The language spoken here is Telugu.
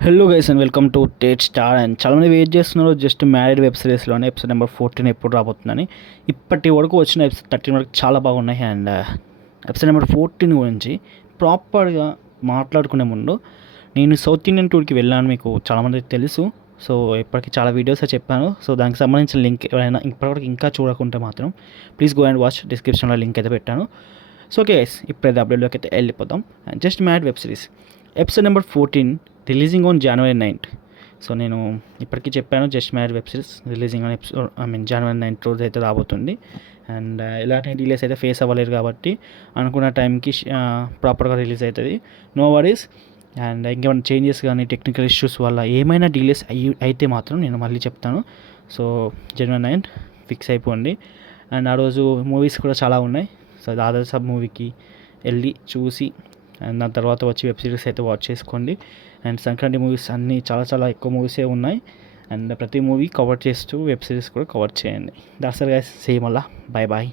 Hello guys and welcome to Tate Star. And చాలామంది వెయిట్ చేస్తున్నారు జస్ట్ మ్యారీడ్ వెబ్ సిరీస్లోనే ఎపిసోడ్ నెంబర్ 14 ఎప్పుడు రాబోతుందని. ఇప్పటి వరకు వచ్చిన ఎపిసోడ్ 13 వరకు చాలా బాగున్నాయి. అండ్ ఎపిసోడ్ నెంబర్ 14 గురించి ప్రాపర్గా మాట్లాడుకునే ముందు నేను సౌత్ ఇండియన్ టూర్కి వెళ్ళాను, మీకు చాలామందికి తెలుసు. సో ఇప్పటికి చాలా వీడియోస్ చెప్పాను. సో దానికి సంబంధించిన లింక్ ఎవరైనా ఇప్పటివరకు ఇంకా చూడకుంటే మాత్రం ప్లీజ్ గో అండ్ వాచ్, డిస్క్రిప్షన్లో లింక్ అయితే పెట్టాను. సో ఓకే గైస్, ఇప్పుడైతే అప్డేట్లోకి అయితే వెళ్ళిపోతాం. And just married web series episode number 14 releasing on January 9th. So నేను ఇప్పటికీ చెప్పాను just married web series releasing on episode January 9th రోజు అయితే రాబోతుంది. అండ్ ఇలాంటి డిలేస్ అయితే ఫేస్ అవ్వలేరు కాబట్టి అనుకున్న టైంకి ప్రాపర్గా రిలీజ్ అవుతుంది, నో వరీస్. అండ్ ఇంకేమైనా చేంజెస్ కానీ టెక్నికల్ ఇష్యూస్ వల్ల ఏమైనా డిలేస్ అయితే మాత్రం నేను మళ్ళీ చెప్తాను. సో January 9th ఫిక్స్ అయిపోండి. అండ్ ఆ రోజు మూవీస్ కూడా చాలా ఉన్నాయి. సో దాదాపు సబ్ మూవీకి వెళ్ళి చూసి అండ్ దాని తర్వాత వచ్చి వెబ్ సిరీస్ అయితే వాచ్ చేసుకోండి. అండ్ సంక్రాంతి మూవీస్ అన్నీ చాలా చాలా ఎక్కువ మూవీసే ఉన్నాయి. అండ్ ప్రతి మూవీ కవర్ చేస్తూ వెబ్ సిరీస్ కూడా కవర్ చేయండి. దాట్స్ ఆల్ గైస్, సేమ్ అలా, బాయ్ బాయ్.